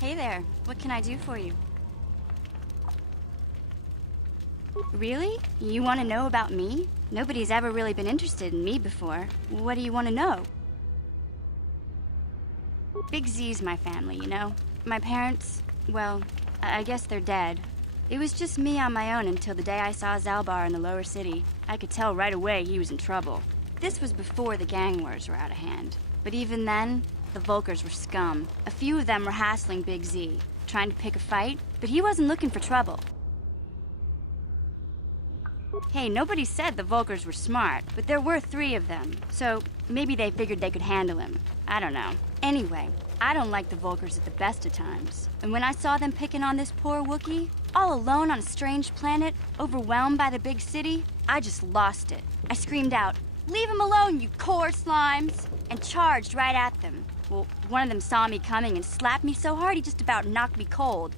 Hey there, what can I do for you? Really? You want to know about me? Nobody's ever really been interested in me before. What do you want to know? Big Z's my family, you know? My parents, well, I guess they're dead. It was just me on my own until the day I saw Zalbar in the lower city. I could tell right away he was in trouble. This was before the gang wars were out of hand. But even then, the Volkers were scum. A few of them were hassling Big Z, trying to pick a fight, but he wasn't looking for trouble. Hey, nobody said the Volkers were smart, but there were 3 of them, so maybe they figured they could handle him. I don't know. Anyway, I don't like the Volkers at the best of times. And when I saw them picking on this poor Wookiee, all alone on a strange planet, overwhelmed by the big city, I just lost it. I screamed out, "Leave him alone, you core slimes!" and charged right at them. Well, one of them saw me coming and slapped me so hard he just about knocked me cold.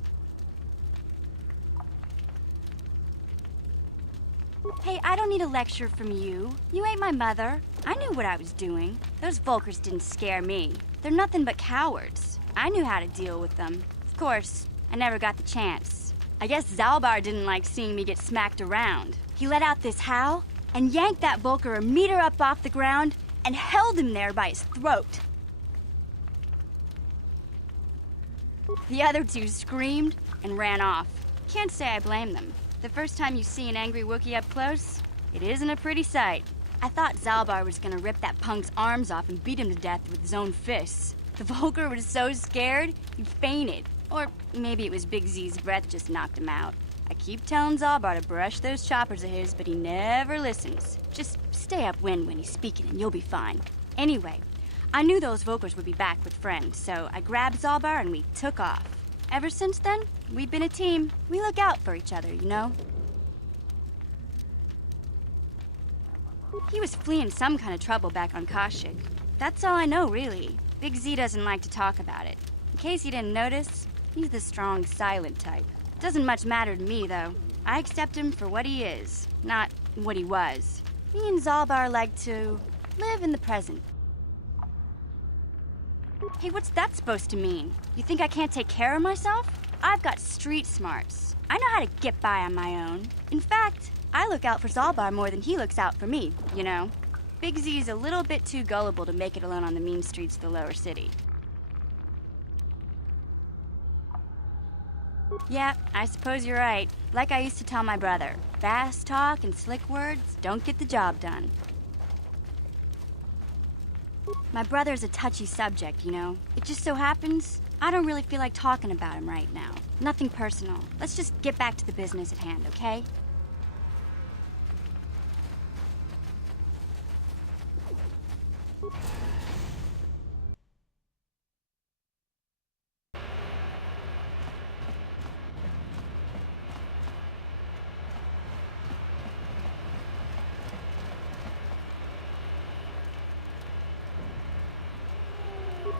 Hey, I don't need a lecture from you. You ain't my mother. I knew what I was doing. Those Volkers didn't scare me. They're nothing but cowards. I knew how to deal with them. Of course, I never got the chance. I guess Zalbar didn't like seeing me get smacked around. He let out this howl and yanked that Volker a meter up off the ground and held him there by his throat. The other 2 screamed and ran off. Can't say I blame them. The first time you see an angry Wookiee up close, it isn't a pretty sight. I thought Zalbar was gonna rip that punk's arms off and beat him to death with his own fists. The Volker was so scared, he fainted. Or maybe it was Big Z's breath just knocked him out. I keep telling Zalbar to brush those choppers of his, but he never listens. Just stay upwind when he's speaking and you'll be fine. Anyway, I knew those Volkers would be back with friends, so I grabbed Zalbar and we took off. Ever since then, we've been a team. We look out for each other, you know? He was fleeing some kind of trouble back on Kashyyyk. That's all I know, really. Big Z doesn't like to talk about it. In case you didn't notice, he's the strong, silent type. Doesn't much matter to me, though. I accept him for what he is, not what he was. Me and Zalbar like to live in the present. Hey, what's that supposed to mean? You think I can't take care of myself? I've got street smarts. I know how to get by on my own. In fact, I look out for Zalbar more than he looks out for me, you know? Big Z's a little bit too gullible to make it alone on the mean streets of the lower city. Yeah, I suppose you're right. Like I used to tell my brother, fast talk and slick words don't get the job done. My brother's a touchy subject, you know? It just so happens, I don't really feel like talking about him right now. Nothing personal. Let's just get back to the business at hand, okay?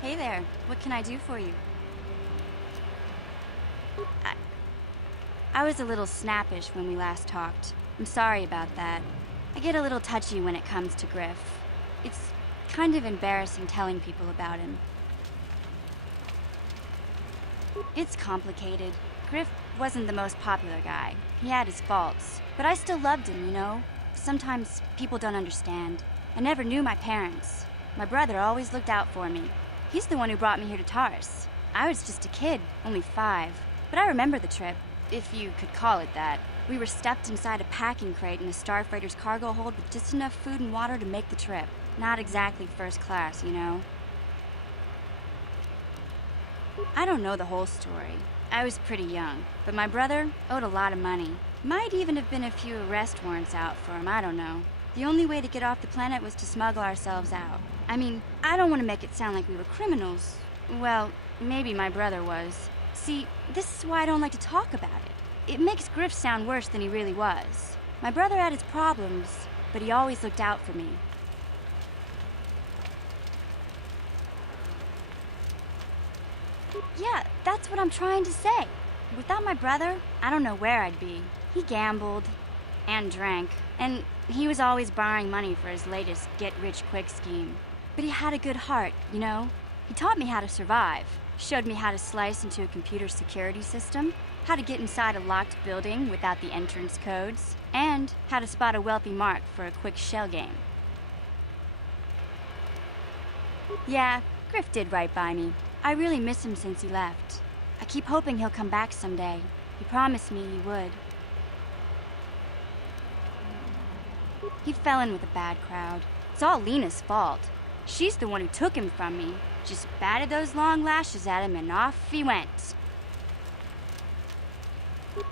Hey there, what can I do for you? I was a little snappish when we last talked. I'm sorry about that. I get a little touchy when it comes to Griff. It's kind of embarrassing telling people about him. It's complicated. Griff wasn't the most popular guy. He had his faults. But I still loved him, you know? Sometimes people don't understand. I never knew my parents. My brother always looked out for me. He's the one who brought me here to Taurus. I was just a kid, only 5. But I remember the trip, if you could call it that. We were stuffed inside a packing crate in a starfreighter's cargo hold with just enough food and water to make the trip. Not exactly first class, you know? I don't know the whole story. I was pretty young, but my brother owed a lot of money. Might even have been a few arrest warrants out for him, I don't know. The only way to get off the planet was to smuggle ourselves out. I mean, I don't want to make it sound like we were criminals. Well, maybe my brother was. See, this is why I don't like to talk about it. It makes Griff sound worse than he really was. My brother had his problems, but he always looked out for me. Yeah, that's what I'm trying to say. Without my brother, I don't know where I'd be. He gambled and drank, and he was always borrowing money for his latest get-rich-quick scheme. But he had a good heart, you know? He taught me how to survive. Showed me how to slice into a computer security system, how to get inside a locked building without the entrance codes, and how to spot a wealthy mark for a quick shell game. Yeah, Griff did right by me. I really miss him since he left. I keep hoping he'll come back someday. He promised me he would. He fell in with a bad crowd. It's all Lena's fault. She's the one who took him from me. Just batted those long lashes at him and off he went.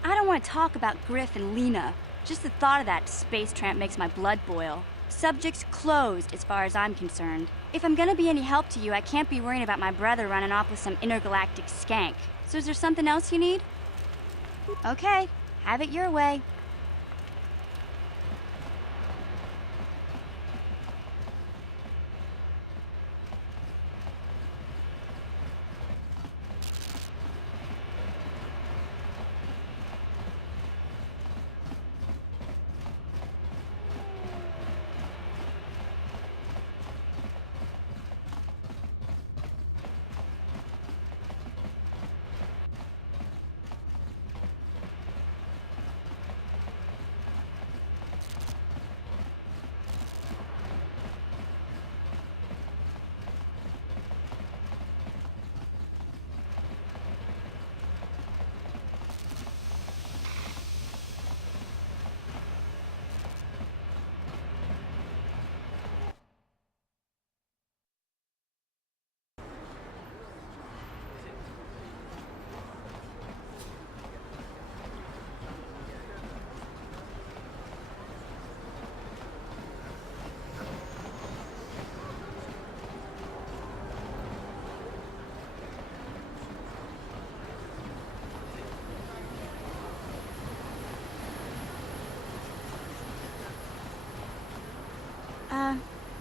I don't want to talk about Griff and Lena. Just the thought of that space tramp makes my blood boil. Subject's closed as far as I'm concerned. If I'm gonna be any help to you, I can't be worrying about my brother running off with some intergalactic skank. So is there something else you need? Okay, have it your way.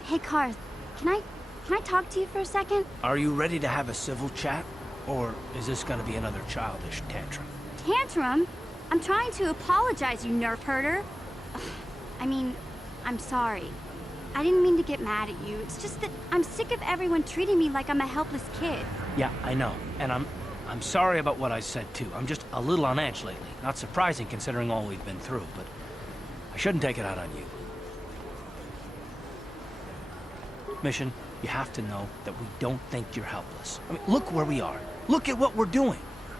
Hey, Carth, can I talk to you for a second? Are you ready to have a civil chat? Or is this gonna be another childish tantrum? Tantrum? I'm trying to apologize, you nerf herder. I mean, I'm sorry. I didn't mean to get mad at you. It's just that I'm sick of everyone treating me like I'm a helpless kid. Yeah, I know. And I'm sorry about what I said, too. I'm just a little on edge lately. Not surprising considering all we've been through, but I shouldn't take it out on you. Mission, you have to know that we don't think you're helpless. I mean, look where we are. Look at what we're doing.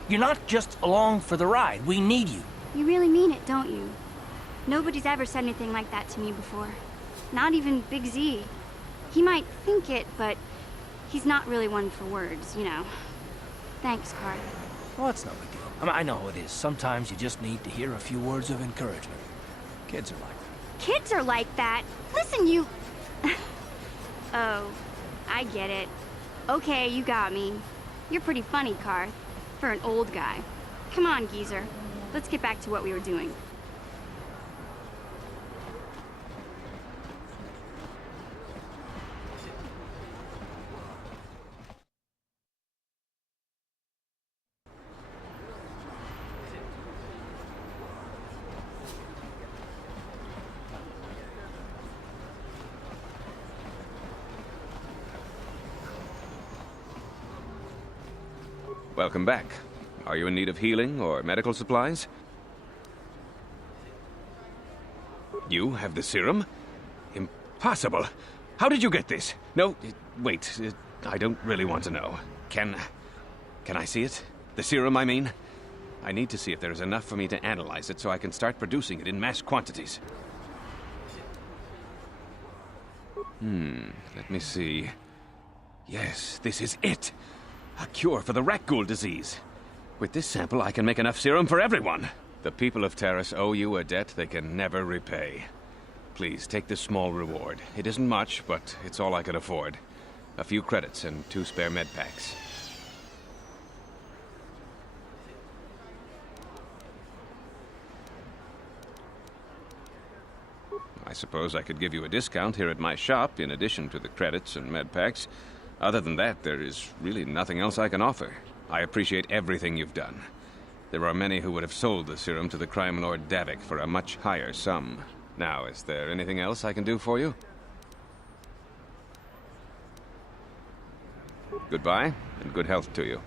You're not just along for the ride. We need you. You really mean it, don't you? Nobody's ever said anything like that to me before. Not even Big Z. He might think it, but he's not really one for words, you know. Thanks, Carth. Well, that's no big deal. I mean, I know how it is. Sometimes you just need to hear a few words of encouragement. Kids are like that. Kids are like that? Listen, you... Oh, I get it. Okay, you got me. You're pretty funny, Carth, for an old guy. Come on, geezer. Let's get back to what we were doing. Welcome back. Are you in need of healing or medical supplies? You have the serum? Impossible. How did you get this? No, wait. I don't really want to know. Can I see it? The serum, I mean? I need to see if there is enough for me to analyze it so I can start producing it in mass quantities. Let me see. Yes, this is it. A cure for the rat ghoul disease. With this sample, I can make enough serum for everyone. The people of Terrace owe you a debt they can never repay. Please, take this small reward. It isn't much, but it's all I can afford. A few credits and 2 spare med packs. I suppose I could give you a discount here at my shop, in addition to the credits and med packs. Other than that, there is really nothing else I can offer. I appreciate everything you've done. There are many who would have sold the serum to the crime lord Davik for a much higher sum. Now, is there anything else I can do for you? Goodbye, and good health to you.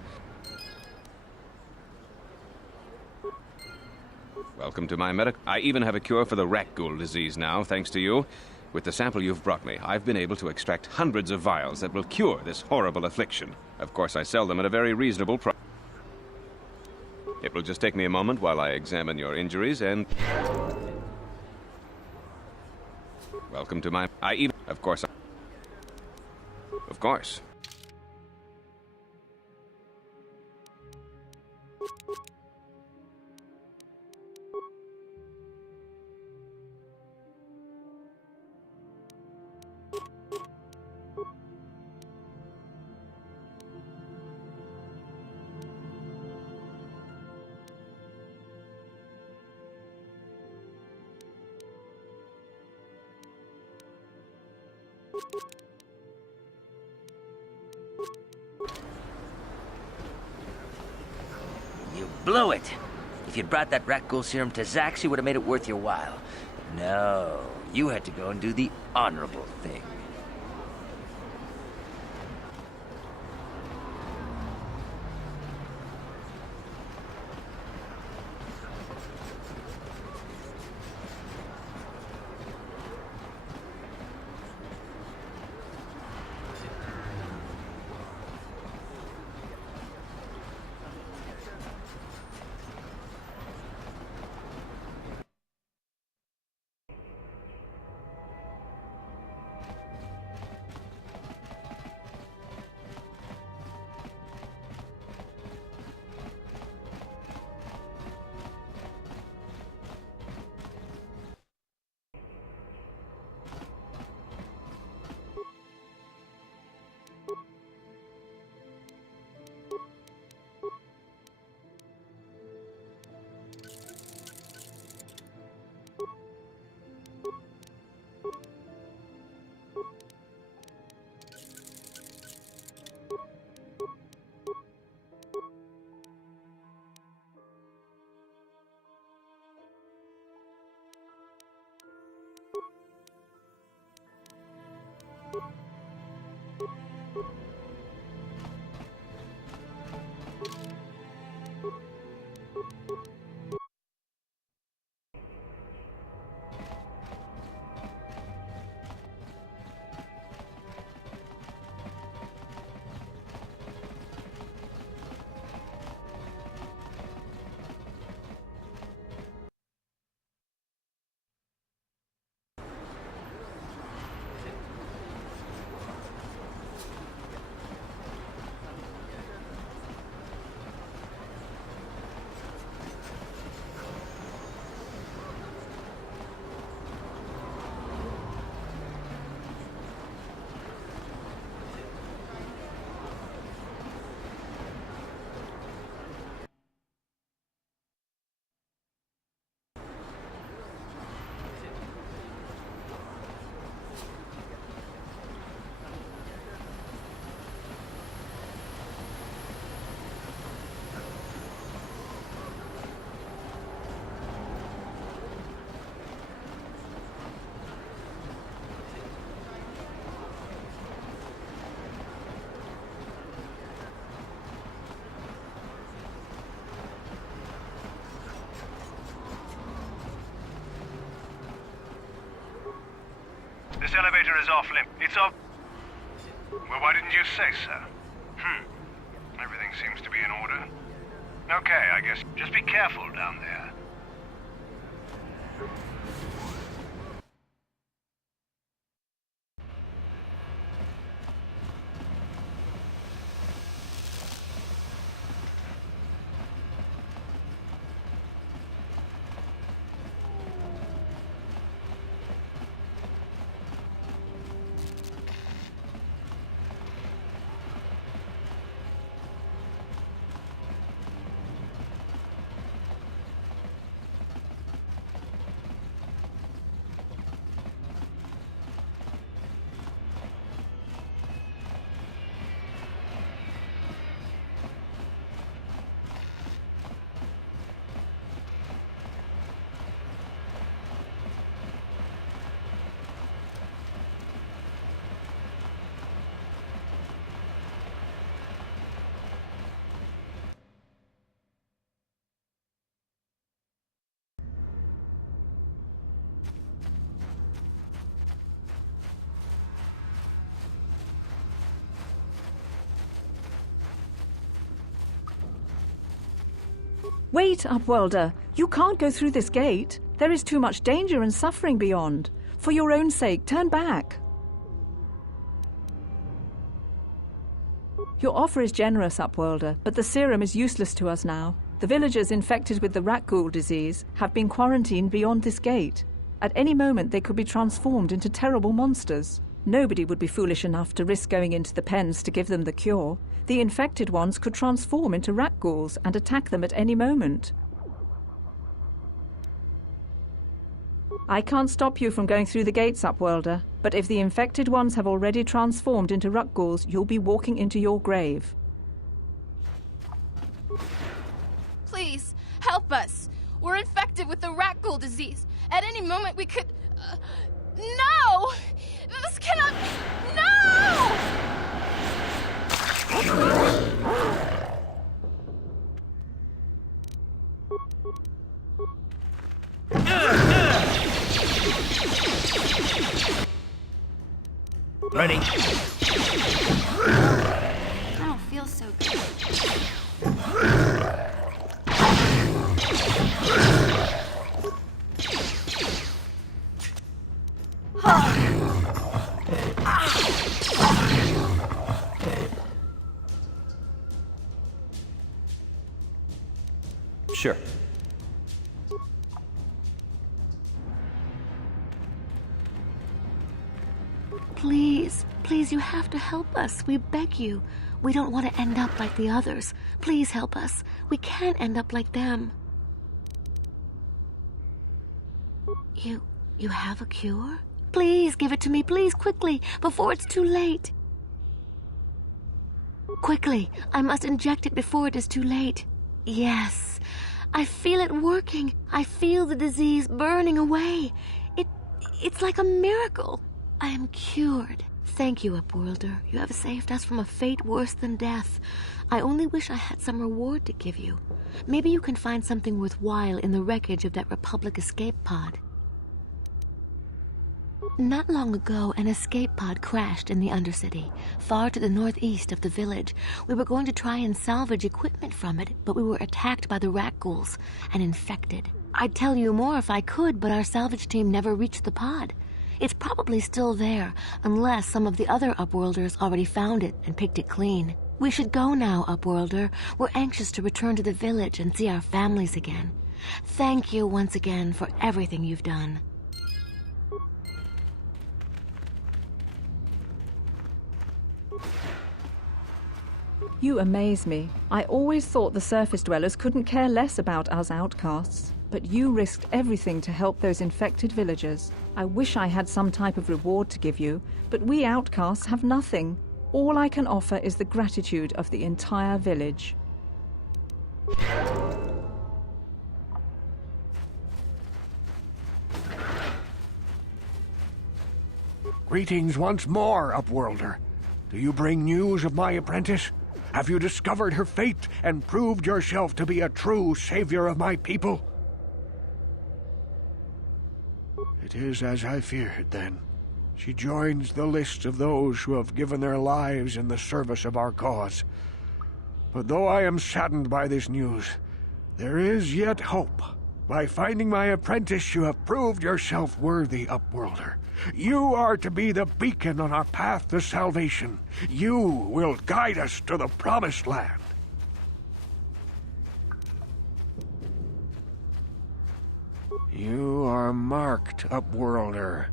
Welcome to my medic. I even have a cure for the rat ghoul disease now, thanks to you. With the sample you've brought me, I've been able to extract hundreds of vials that will cure this horrible affliction. Of course, I sell them at a very reasonable price. It will just take me a moment while I examine your injuries and... Welcome to my... Of course. Of course. You blew it. If you'd brought that rat ghoul serum to Zax, you would have made it worth your while. No, you had to go and do the honorable thing. This elevator is off limit. It's off... Well, why didn't you say so? Everything seems to be in order. Okay, I guess. Just be careful down there. Wait, Upworlder. You can't go through this gate. There is too much danger and suffering beyond. For your own sake, turn back. Your offer is generous, Upworlder, but the serum is useless to us now. The villagers infected with the rat ghoul disease have been quarantined beyond this gate. At any moment they could be transformed into terrible monsters. Nobody would be foolish enough to risk going into the pens to give them the cure. The infected ones could transform into rat ghouls and attack them at any moment. I can't stop you from going through the gates, Upworlder, but if the infected ones have already transformed into rat ghouls, you'll be walking into your grave. Please, help us. We're infected with the rat ghoul disease. At any moment we could... No! This cannot... No! Ready? I don't feel so good. Sure. Please, please, you have to help us. We beg you. We don't want to end up like the others. Please help us. We can't end up like them. You have a cure? Please give it to me, please, quickly, before it's too late. Quickly, I must inject it before it is too late. Yes, I feel it working. I feel the disease burning away. It's like a miracle. I am cured. Thank you, Upworlder. You have saved us from a fate worse than death. I only wish I had some reward to give you. Maybe you can find something worthwhile in the wreckage of that Republic escape pod. Not long ago, an escape pod crashed in the Undercity, far to the northeast of the village. We were going to try and salvage equipment from it, but we were attacked by the rat ghouls and infected. I'd tell you more if I could, but our salvage team never reached the pod. It's probably still there, unless some of the other Upworlders already found it and picked it clean. We should go now, Upworlder. We're anxious to return to the village and see our families again. Thank you once again for everything you've done. You amaze me. I always thought the surface dwellers couldn't care less about us outcasts. But you risked everything to help those infected villagers. I wish I had some type of reward to give you, but we outcasts have nothing. All I can offer is the gratitude of the entire village. Greetings once more, Upworlder. Do you bring news of my apprentice? Have you discovered her fate and proved yourself to be a true savior of my people? It is as I feared, then. She joins the list of those who have given their lives in the service of our cause. But though I am saddened by this news, there is yet hope. By finding my apprentice, you have proved yourself worthy, Upworlder. You are to be the beacon on our path to salvation. You will guide us to the promised land. You are marked, Upworlder.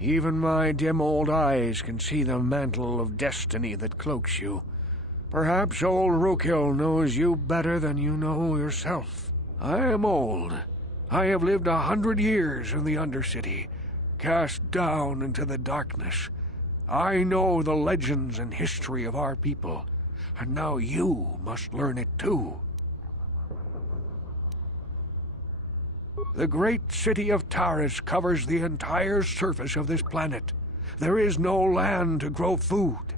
Even my dim old eyes can see the mantle of destiny that cloaks you. Perhaps old Rookhill knows you better than you know yourself. I am old. I have lived 100 years in the Undercity, cast down into the darkness. I know the legends and history of our people, and now you must learn it too. The great city of Taris covers the entire surface of this planet. There is no land to grow food.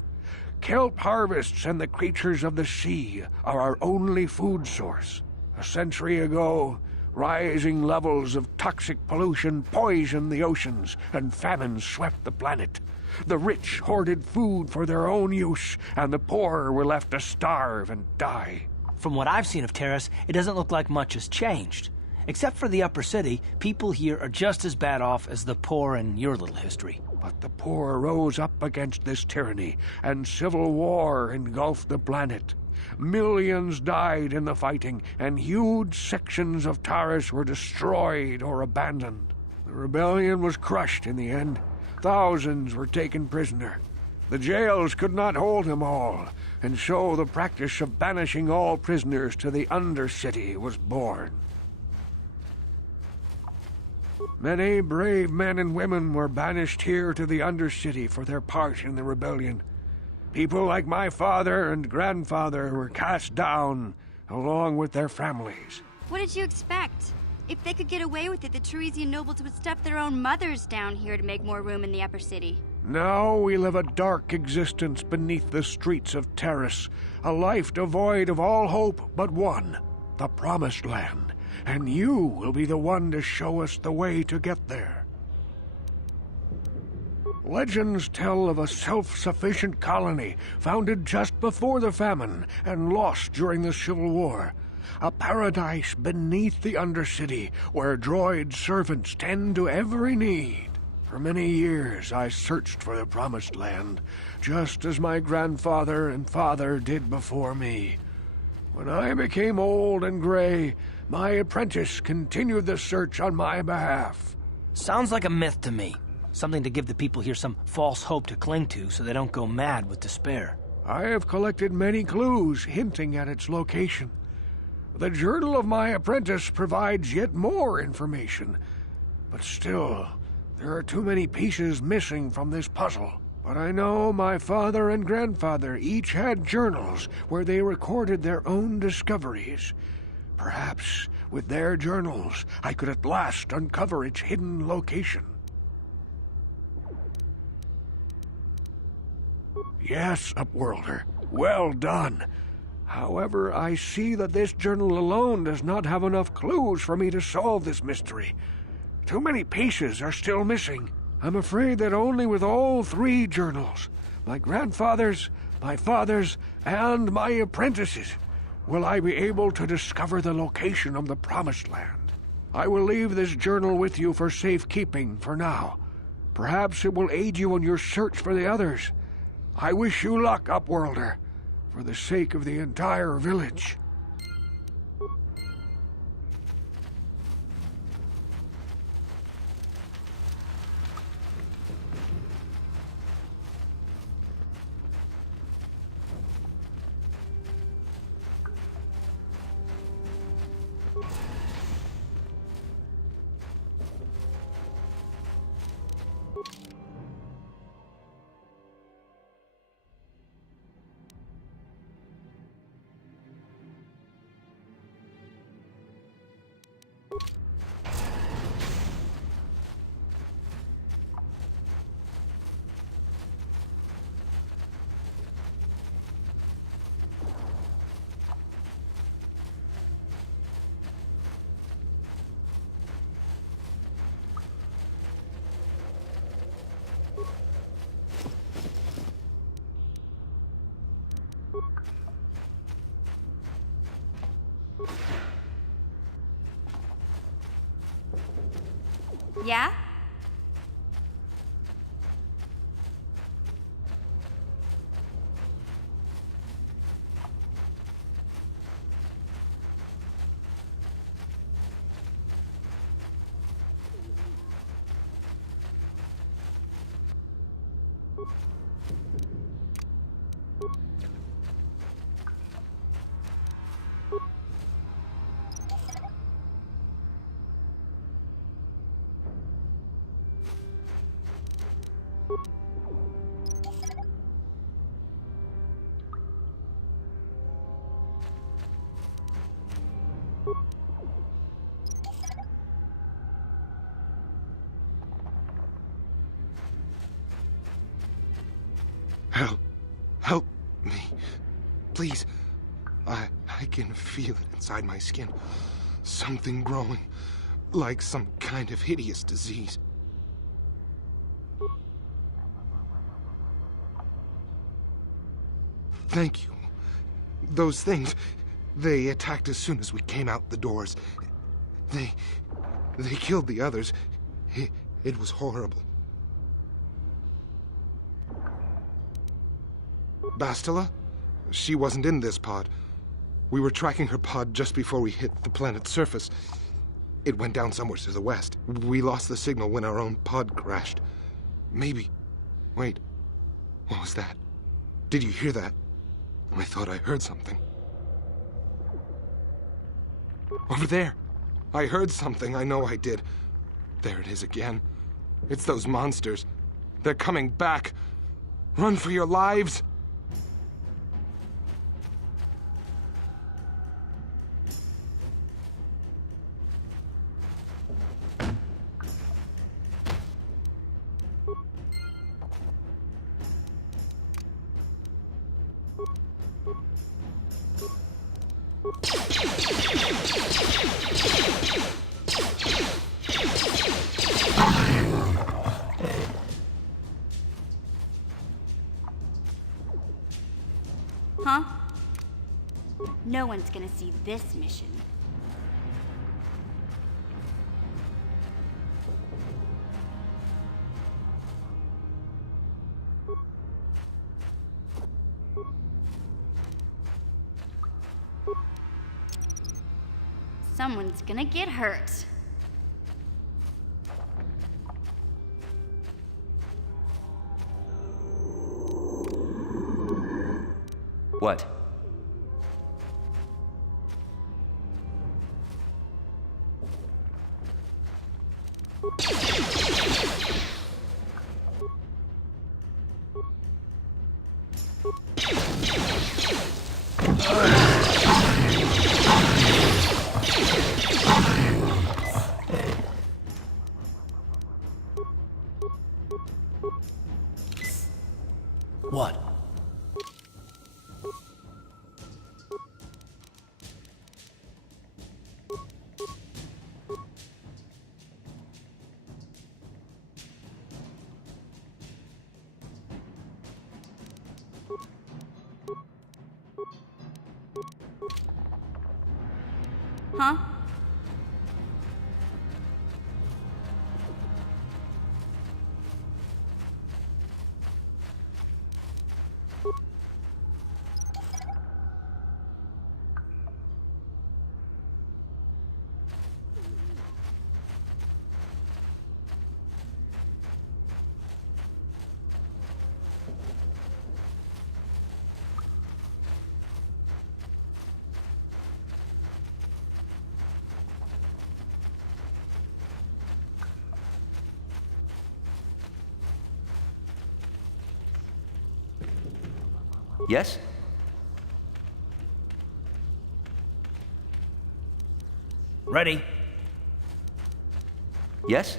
Kelp harvests and the creatures of the sea are our only food source. A century ago, rising levels of toxic pollution poisoned the oceans, and famine swept the planet. The rich hoarded food for their own use, and the poor were left to starve and die. From what I've seen of Terrace, it doesn't look like much has changed. Except for the upper city, people here are just as bad off as the poor in your little history. But the poor rose up against this tyranny, and civil war engulfed the planet. Millions died in the fighting, and huge sections of Taris were destroyed or abandoned. The rebellion was crushed in the end. Thousands were taken prisoner. The jails could not hold them all, and so the practice of banishing all prisoners to the Undercity was born. Many brave men and women were banished here to the Undercity for their part in the rebellion. People like my father and grandfather were cast down, along with their families. What did you expect? If they could get away with it, the Teresian nobles would stuff their own mothers down here to make more room in the upper city. Now we live a dark existence beneath the streets of Terrace, a life devoid of all hope but one, the Promised Land, and you will be the one to show us the way to get there. Legends tell of a self-sufficient colony founded just before the famine and lost during the Civil War. A paradise beneath the Undercity where droid servants tend to every need. For many years I searched for the Promised Land, just as my grandfather and father did before me. When I became old and gray, my apprentice continued the search on my behalf. Sounds like a myth to me. Something to give the people here some false hope to cling to so they don't go mad with despair. I have collected many clues hinting at its location. The journal of my apprentice provides yet more information. But still, there are too many pieces missing from this puzzle. But I know my father and grandfather each had journals where they recorded their own discoveries. Perhaps, with their journals, I could at last uncover its hidden location. Yes, Upworlder. Well done. However, I see that this journal alone does not have enough clues for me to solve this mystery. Too many pieces are still missing. I'm afraid that only with all three journals, my grandfather's, my father's, and my apprentice's, will I be able to discover the location of the Promised Land. I will leave this journal with you for safekeeping for now. Perhaps it will aid you in your search for the others. I wish you luck, Upworlder, for the sake of the entire village. Yeah? Help me. Please. I can feel it inside my skin. Something growing. Like some kind of hideous disease. Thank you. Those things, They attacked as soon as we came out the doors. They killed the others. It was horrible. Bastila? She wasn't in this pod. We were tracking her pod just before we hit the planet's surface. It went down somewhere to the west. We lost the signal when our own pod crashed. Maybe... Wait. What was that? Did you hear that? I thought I heard something. Over there. I heard something. I know I did. There it is again. It's those monsters. They're coming back. Run for your lives. Huh? No one's gonna see this mission. Someone's gonna get hurt. What? What? Huh? Yes? Ready? Yes?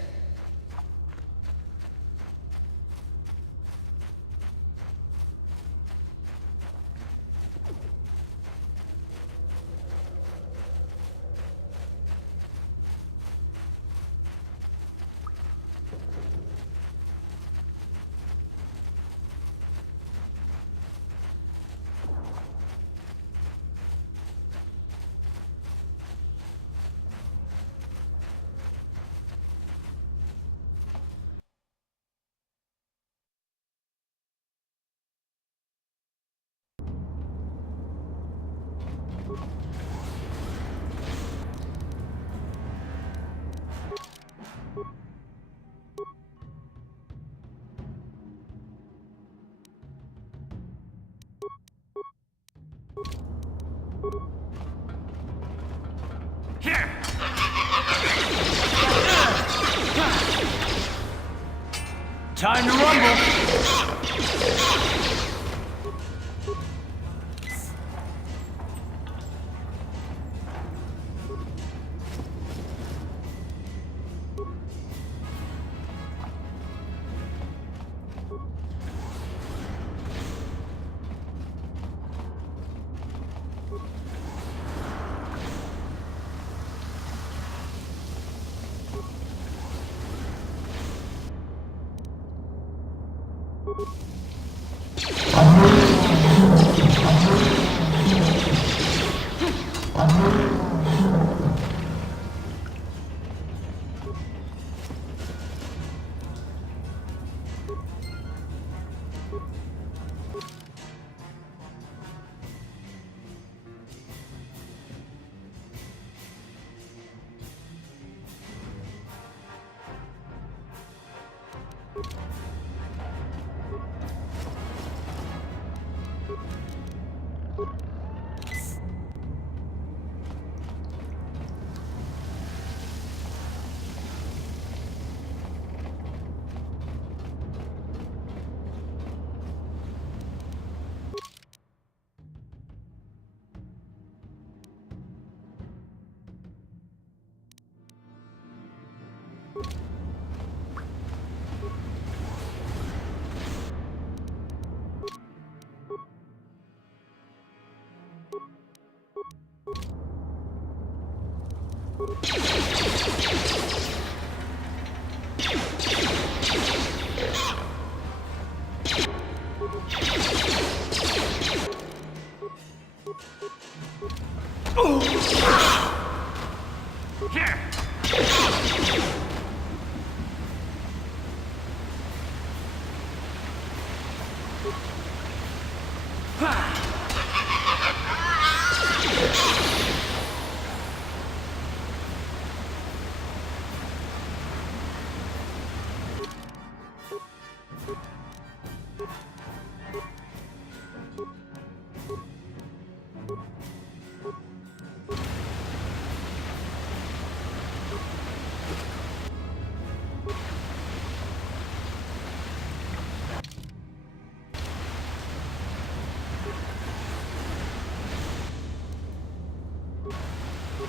Time to rumble!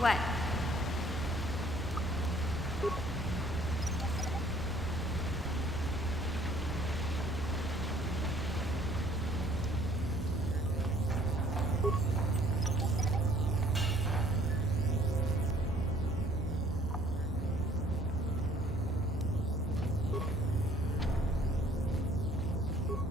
What?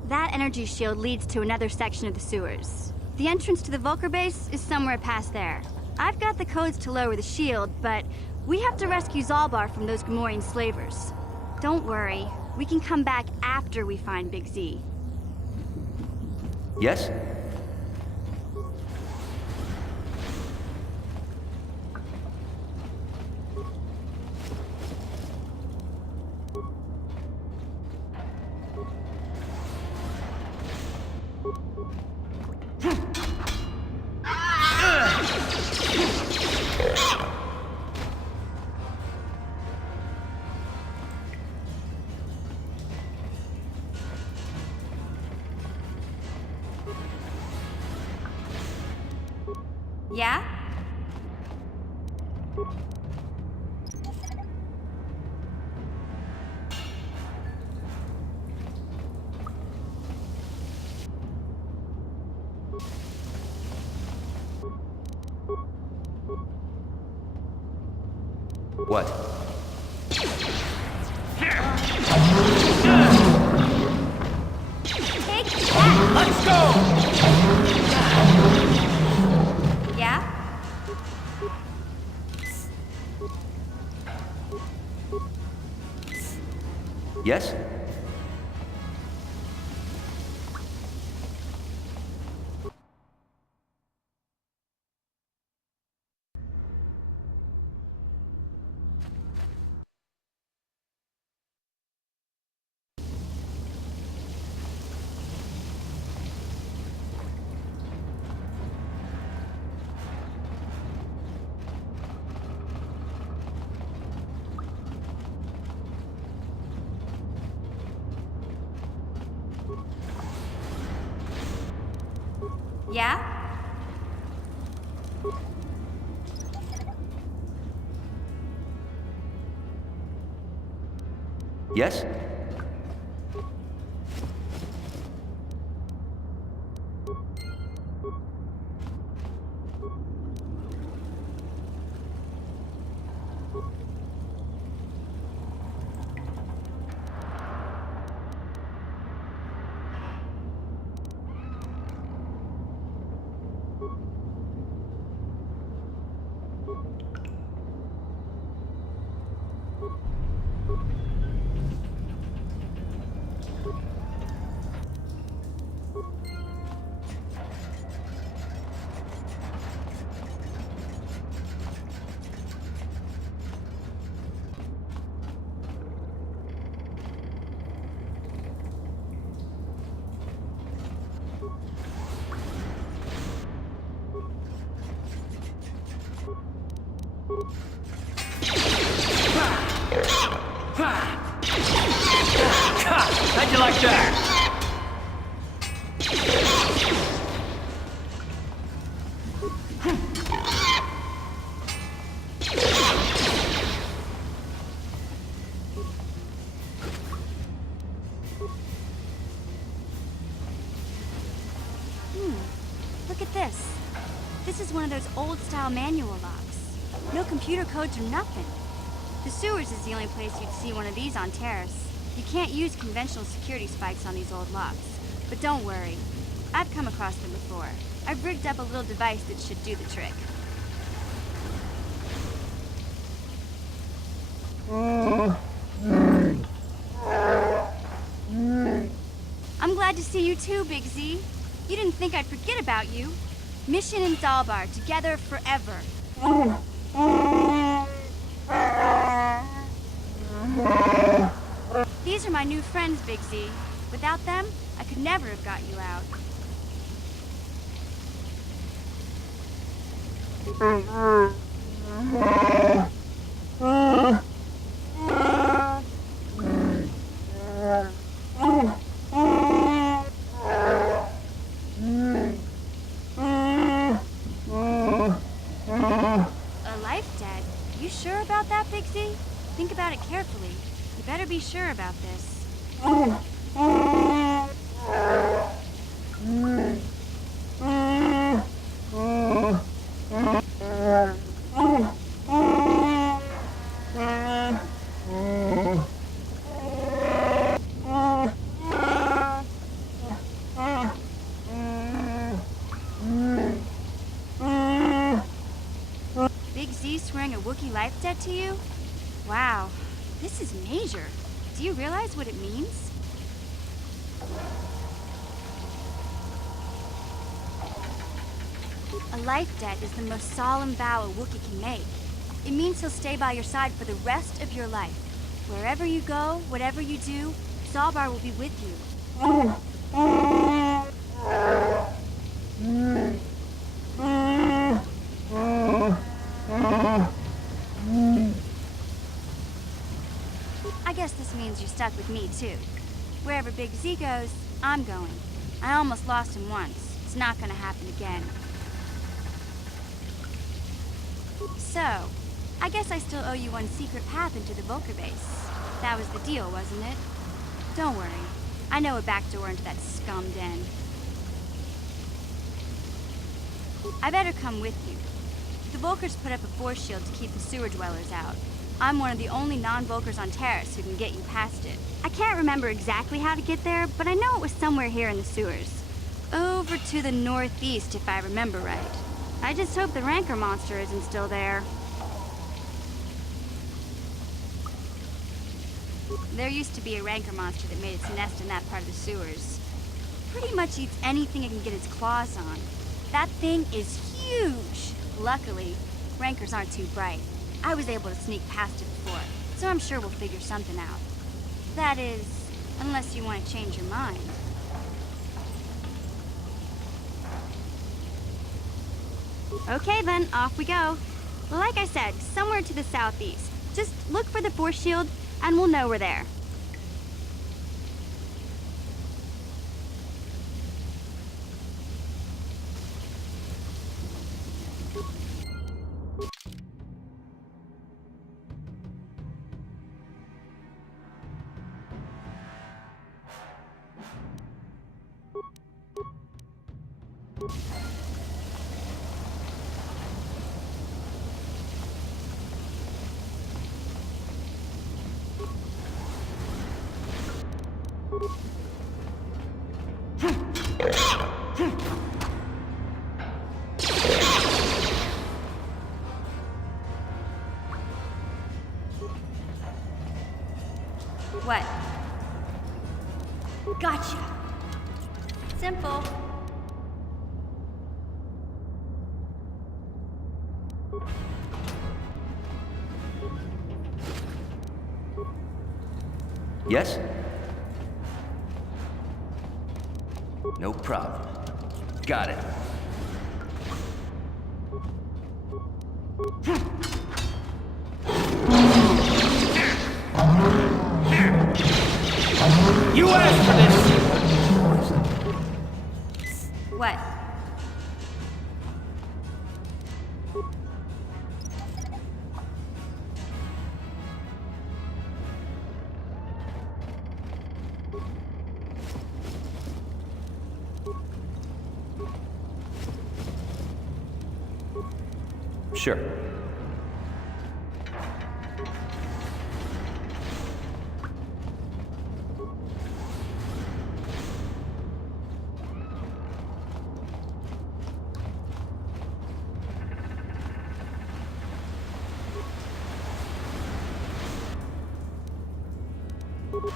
That energy shield leads to another section of the sewers. The entrance to the Vulcar base is somewhere past there. I've got the codes to lower the shield, but we have to rescue Zalbar from those Gamorrean slavers. Don't worry, we can come back after we find Big Z. Yes? Yeah? What? Take that! Let's go! Yeah? Yes? Yeah? Yes? How'd you like that? Look at this. This is one of those old-style manual locks. No computer codes or nothing. The sewers is the only place you'd see one of these on Terrace. You can't use conventional security spikes on these old locks. But don't worry. I've come across them before. I've rigged up a little device that should do the trick. I'm glad to see you too, Big Z. You didn't think I'd forget about you. Mission and Zalbar, together forever. These are my new friends, Big Z. Without them, I could never have got you out. A life debt? You sure about that, Big Z? Think about it carefully. You better be sure about this. Big Z swearing a Wookiee life debt to you? Wow, this is major. Do you realize what it means? A life debt is the most solemn vow a Wookiee can make. It means he'll stay by your side for the rest of your life. Wherever you go, whatever you do, Zalbar will be with you. I guess this means you're stuck with me, too. Wherever Big Z goes, I'm going. I almost lost him once. It's not gonna happen again. So, I guess I still owe you one secret path into the Vulcar base. That was the deal, wasn't it? Don't worry. I know a back door into that scum den. I better come with you. The Vulcars put up a force shield to keep the sewer dwellers out. I'm one of the only non-Vulcars on Terrace who can get you past it. I can't remember exactly how to get there, but I know it was somewhere here in the sewers. Over to the northeast, if I remember right. I just hope the Rancor monster isn't still there. There used to be a Rancor monster that made its nest in that part of the sewers. Pretty much eats anything it can get its claws on. That thing is huge! Luckily, Rancors aren't too bright. I was able to sneak past it before, so I'm sure we'll figure something out. That is, unless you want to change your mind. Okay then, off we go. Like I said, somewhere to the southeast. Just look for the force shield, and we'll know we're there. What? Gotcha. Simple. Yes? No problem. Got it. You asked for this! What? Sure. What?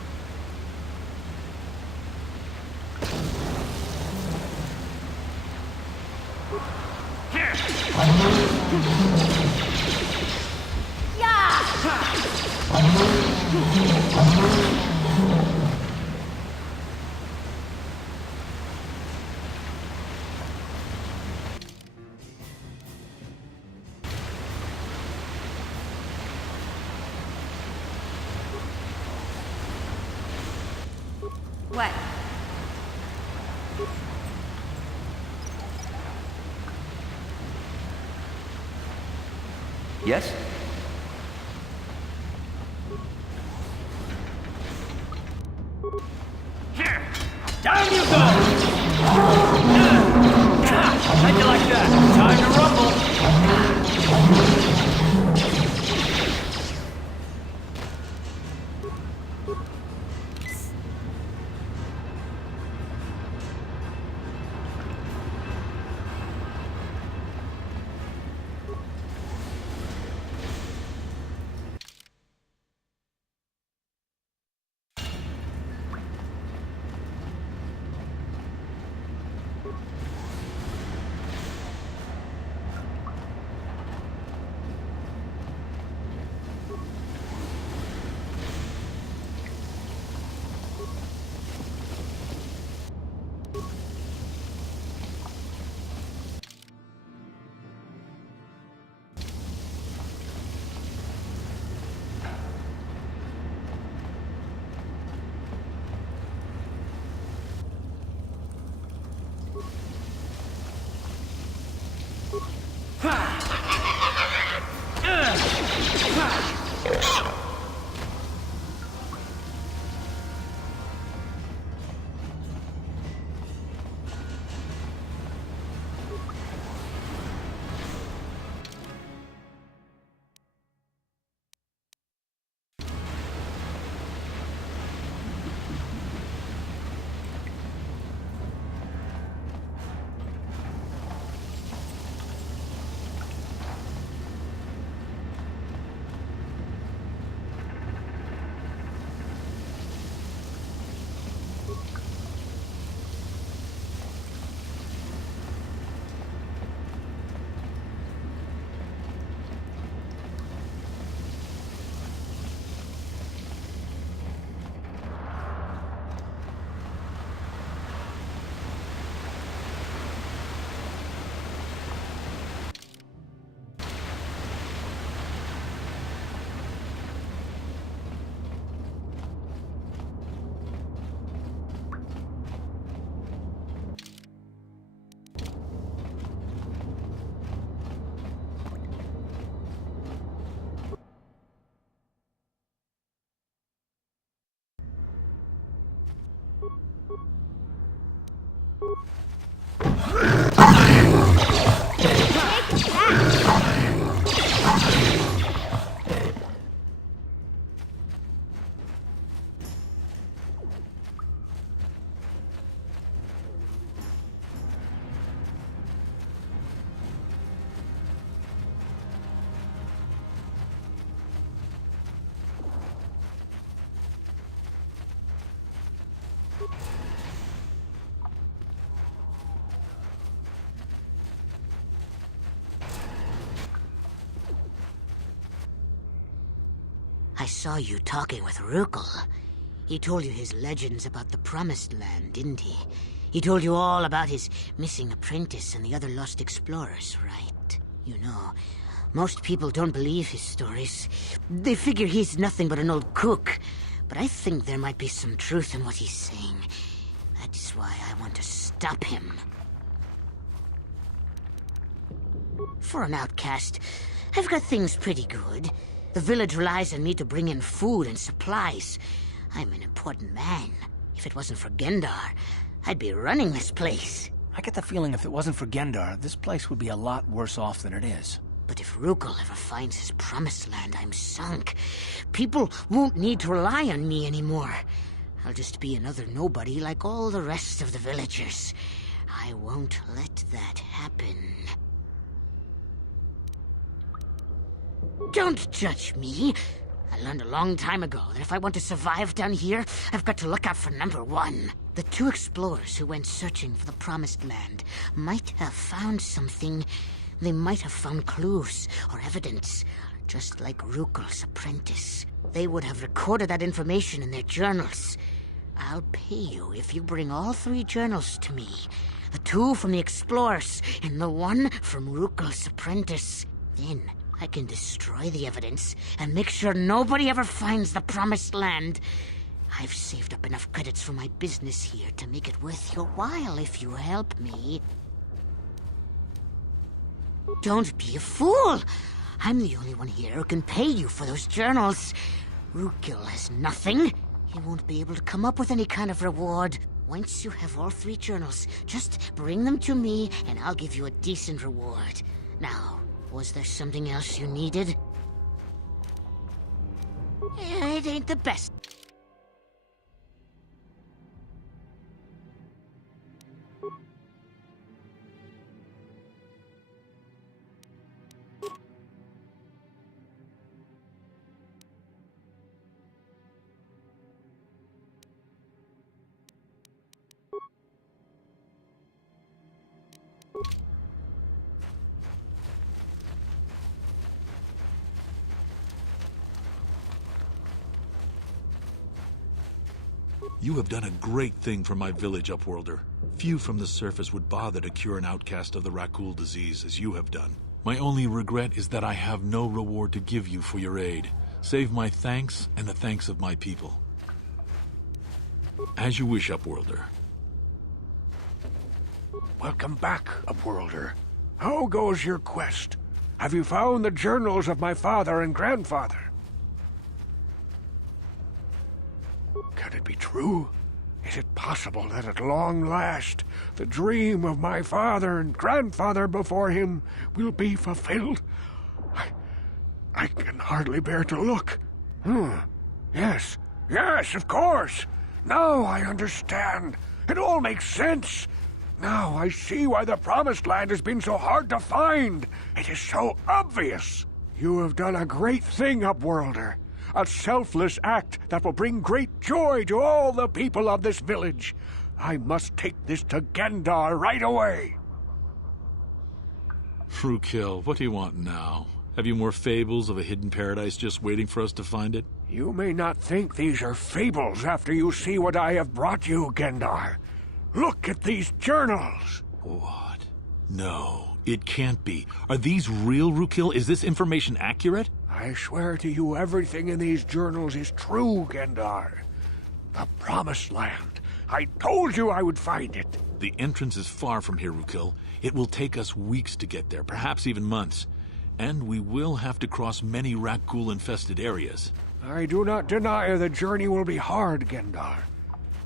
Yes? Down you go! How'd you like that? Time to rumble! I saw you talking with Rukel. He told you his legends about the Promised Land, didn't he? He told you all about his missing apprentice and the other lost explorers, right? You know, most people don't believe his stories. They figure he's nothing but an old cook. But I think there might be some truth in what he's saying. That's why I want to stop him. For an outcast, I've got things pretty good. The village relies on me to bring in food and supplies. I'm an important man. If it wasn't for Gendar, I'd be running this place. I get the feeling if it wasn't for Gendar, this place would be a lot worse off than it is. But if Rukel ever finds his Promised Land, I'm sunk. People won't need to rely on me anymore. I'll just be another nobody like all the rest of the villagers. I won't let that happen. Don't judge me. I learned a long time ago that if I want to survive down here, I've got to look out for number one. The two explorers who went searching for the Promised Land might have found something. They might have found clues or evidence, just like Rukel's apprentice. They would have recorded that information in their journals. I'll pay you if you bring all 3 journals to me. The 2 from the explorers and the 1 from Rukel's apprentice. Then I can destroy the evidence and make sure nobody ever finds the Promised Land. I've saved up enough credits for my business here to make it worth your while if you help me. Don't be a fool! I'm the only one here who can pay you for those journals. Rukel has nothing. He won't be able to come up with any kind of reward. Once you have all 3 journals, just bring them to me and I'll give you a decent reward. Now, was there something else you needed? It ain't the best. You have done a great thing for my village, Upworlder. Few from the surface would bother to cure an outcast of the Rakul disease as you have done. My only regret is that I have no reward to give you for your aid, save my thanks and the thanks of my people. As you wish, Upworlder. Welcome back, Upworlder. How goes your quest? Have you found the journals of my father and grandfather? Can it be true? Is it possible that at long last, the dream of my father and grandfather before him will be fulfilled? I can hardly bear to look. Yes, of course. Now I understand. It all makes sense. Now I see why the Promised Land has been so hard to find. It is so obvious. You have done a great thing, Upworlder. A selfless act that will bring great joy to all the people of this village. I must take this to Gendar right away. Rukel, what do you want now? Have you more fables of a hidden paradise just waiting for us to find it? You may not think these are fables after you see what I have brought you, Gendar. Look at these journals. What? No, it can't be. Are these real, Rukel? Is this information accurate? I swear to you everything in these journals is true, Gendar. The Promised Land. I told you I would find it. The entrance is far from here, Rukel. It will take us weeks to get there, perhaps even months. And we will have to cross many Rakghoul-infested areas. I do not deny the journey will be hard, Gendar.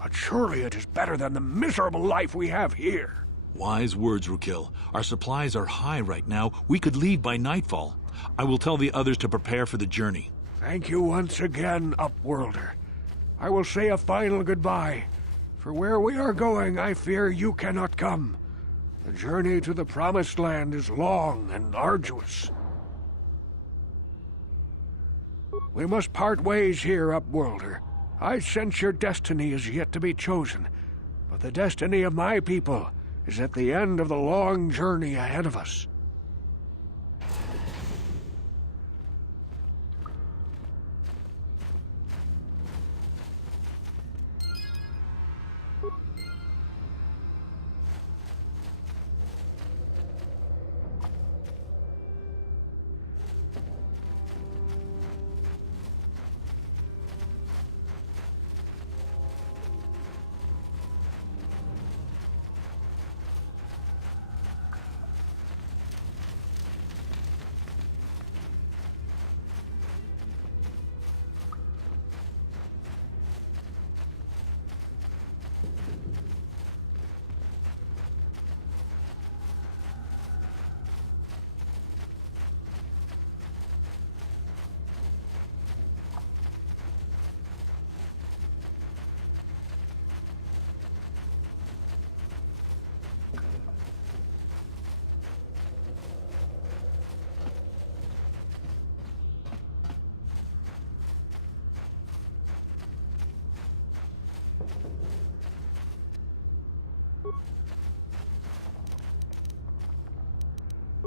But surely it is better than the miserable life we have here. Wise words, Rukel. Our supplies are high right now. We could leave by nightfall. I will tell the others to prepare for the journey. Thank you once again, Upworlder. I will say a final goodbye. For where we are going, I fear you cannot come. The journey to the Promised Land is long and arduous. We must part ways here, Upworlder. I sense your destiny is yet to be chosen, but the destiny of my people is at the end of the long journey ahead of us.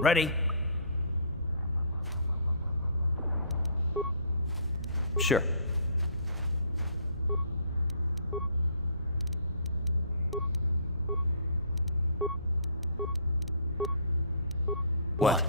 Ready? Sure. What?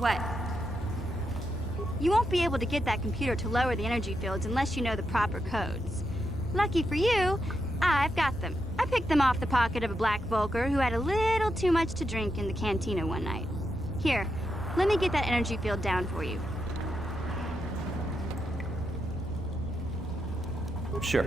What? You won't be able to get that computer to lower the energy fields unless you know the proper codes. Lucky for you, I've got them. I picked them off the pocket of a black Volker who had a little too much to drink in the cantina one night. Here, let me get that energy field down for you. Sure.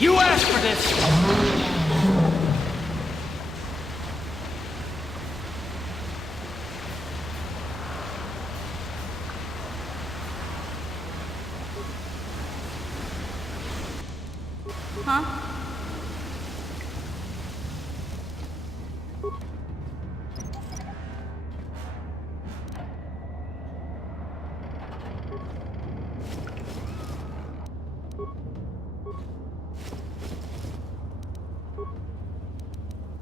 You asked for this! Huh?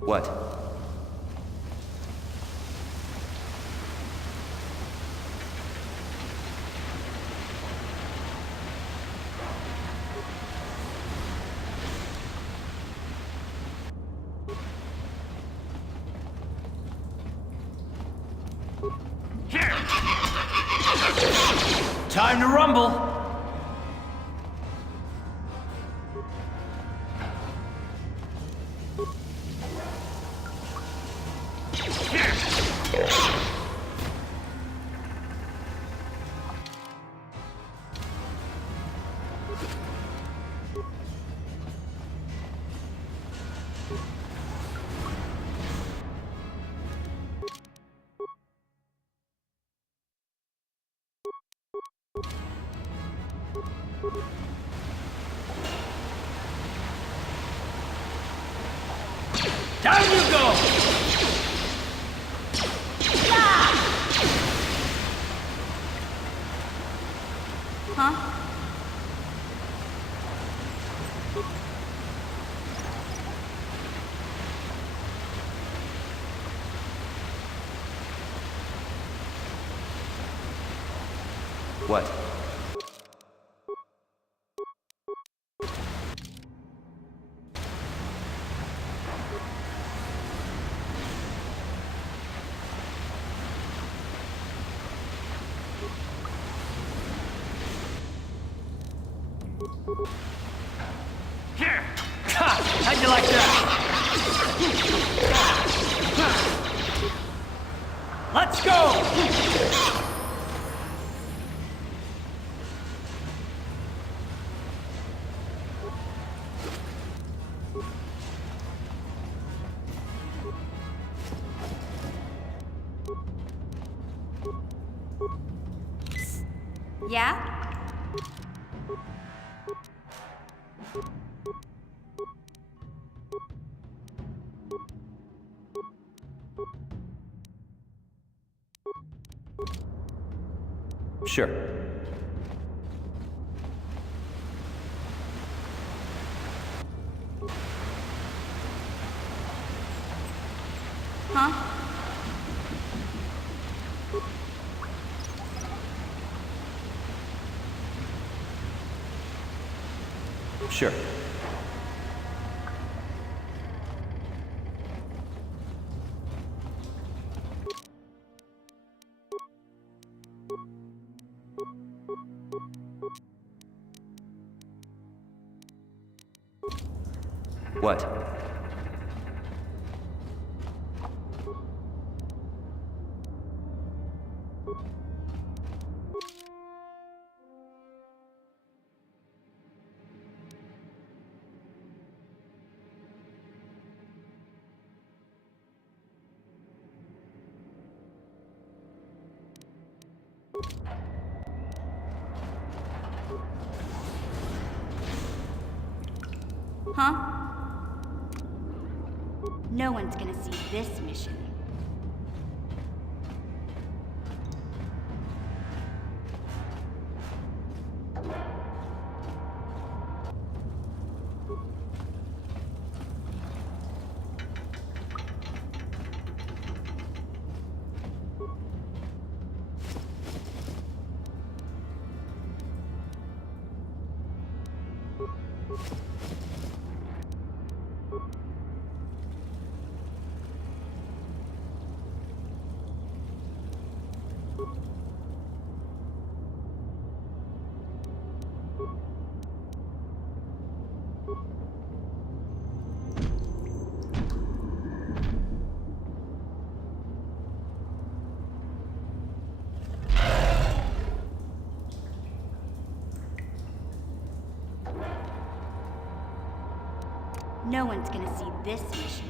What? Time to rumble! Down you go! Huh? What? Here! Ha! How'd you like that? Let's go! Yeah? Sure. Huh? Sure. What? Huh? No one's gonna see this mission. No one's gonna see this mission.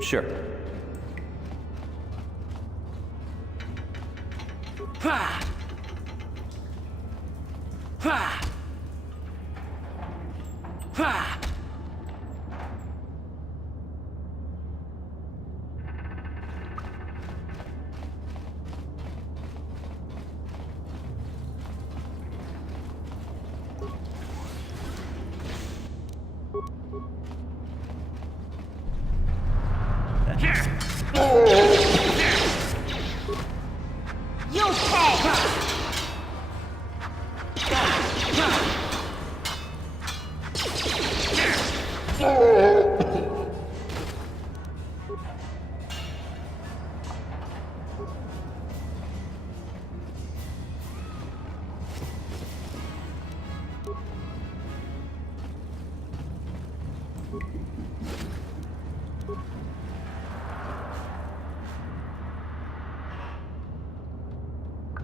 Sure. Ha! Ha! Ha! You pay!